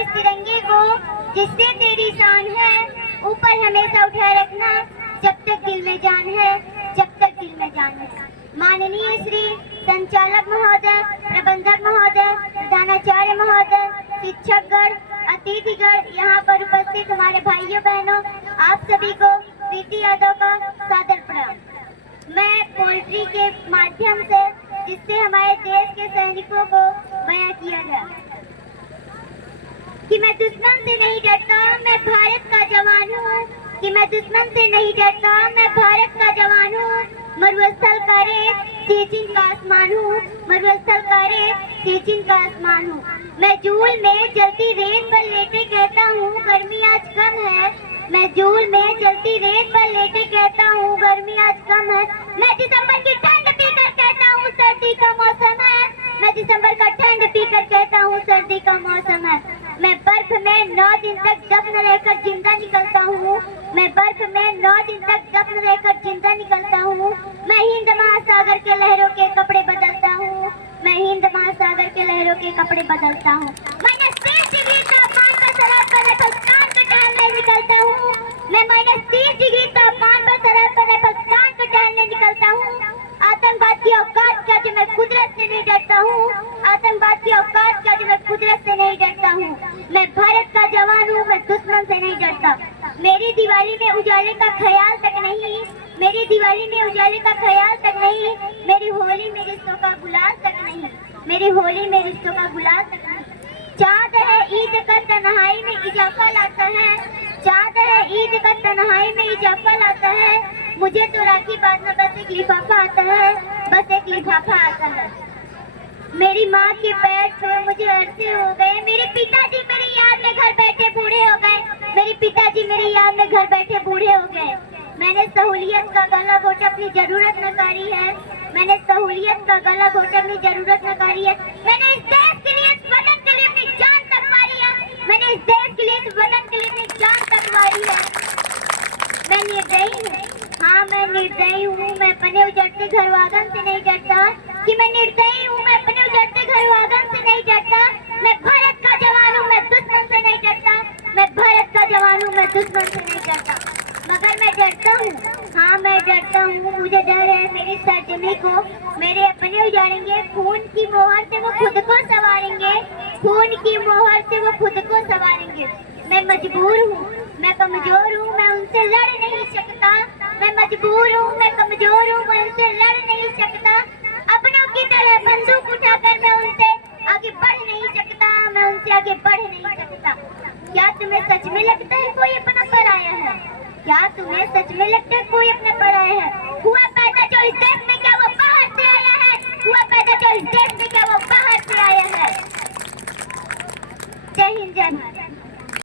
इस तिरंगे को जिससे तेरी शान है, ऊपर हमेशा उठाए रखना जब तक दिल में जान है, जब तक दिल में जान है। माननीय श्री संचालक महोदय, प्रबंधक महोदय, प्रधानाचार्य महोदय, शिक्षकगण, अतिथिगण, यहाँ पर उपस्थित हमारे भाइयों बहनों, आप सभी को प्रीति यादव का सादर प्रणाम। मैं पोल्ट्री के माध्यम से जिससे हमारे देश के सैनिकों को बयां किया गया कि मैं दुश्मन से नहीं डरता, मैं भारत का जवान हूँ, कि मैं दुश्मन से नहीं डरता, मैं भारत का जवान हूँ। मरुस्थल का रेत तेजिंग का आसमान हूँ, मरुस्थल का रेत तेजिंग का आसमान हूँ। मैं जूल में जलती रेत पर लेटे कहता हूँ गर्मी आज कम है, मैं जूल में जलती रेत पर लेटे कहता हूँ गर्मी आज कम है। मैं दिसंबर की ठंड पीकर कहता हूँ सर्दी का मौसम है, मैं दिसंबर का ठंड पीकर कहता हूँ सर्दी का मौसम है। मैं बर्फ में 9 दिन तक दफन रहकर जिंदा निकलता हूँ, मैं बर्फ में 9 दिन तक दफन रहकर जिंदा निकलता हूँ। मैं हिंद महासागर के लहरों के कपड़े बदलता हूँ, मैं हिंद महासागर के लहरों के कपड़े बदलता हूँ। मैंने 30 डिग्री तापमान पर सरहद पर रेगिस्तान को टहलने निकलता हूँ, मैं -30 डिग्री तापमान पर सरहद पर रेगिस्तान को टहलने निकलता हूँ। आतंकवाद की औकात का जो मैं कुदरत से नहीं डरता हूँ, आतंकवाद की औकात का जो मैं कुदरत से नहीं डरता हूँ। मैं भारत का जवान हूँ, मैं दुश्मन से नहीं डरता। मेरी दिवाली में उजाले का ख्याल तक नहीं, मेरी दिवाली में उजाले का ख्याल तक नहीं, मेरी होली में रिश्तों का गुलाल तक नहीं, मेरी होली में रिश्तों का गुलाल तक नहीं। चाँद है ईद का तन्हाई में इजाफा लाता है, चाँद है ईद का तन्हाई में इजाफा लाता है। मुझे तो राखी बांधना बस एक लिफाफा आता है, बस एक लिफाफा आता है। मेरी माँ के पैर छुए मुझे अरसे हो गए, मेरे पिताजी मेरी याद में घर बैठे बूढ़े हो गए, मेरे पिताजी मेरी याद में घर बैठे बूढ़े हो गए। मैंने सहूलियत का गला घोटा अपनी जरूरत नकारी है, मैंने सहूलियत का गला घोटा अपनी जरूरत नकारी है। मैंने इस देश के लिए, इस वतन के लिए अपनी जान तक वारी है, मैंने इस देश के लिए, इस वतन के लिए अपनी जान तक वारी है। मैं निर्दयी हूँ, हाँ मैं निर्दयी हूँ, मैं अपने उजड़ते घर वागन से नहीं डरता, कि मैं निर्दयी हूँ, मैं अपने उजड़ते घर वागन से नहीं डरता। मैं भारत का जवान हूँ, मैं दुश्मन से नहीं डरता, मैं भारत का जवान हूँ, मैं दुश्मन से नहीं डरता। मगर मैं डरता हूँ, हाँ मैं डरता हूँ, मुझे डर है मेरी सरजमी को मेरे अपने उजाड़ेंगे, खून की मोहर से वो खुद को संवारेंगे, खून की मोहर से वो खुद को संवारेंगे। मैं मजबूर हूँ, मैं कमजोर हूँ, मैं उनसे लड़ नहीं सकता, मैं मजबूर हूँ, मैं कमजोर हूँ, मैं उनसे लड़ नहीं सकता। अपनों की तरह बंदूक उठाकर मैं उनसे आगे बढ़ नहीं सकता, मैं उनसे आगे बढ़ नहीं सकता। क्या तुम्हें सच में लगता है कोई अपना पराया है? क्या तुम्हें सच में लगता है कोई अपना पराया है? हुआ पैदा जो इस देश में, क्या वो बाहर से आया है? हुआ पैदा जो इस देश में, क्या वो बाहर से आया है? जय हिंद, जय भारत।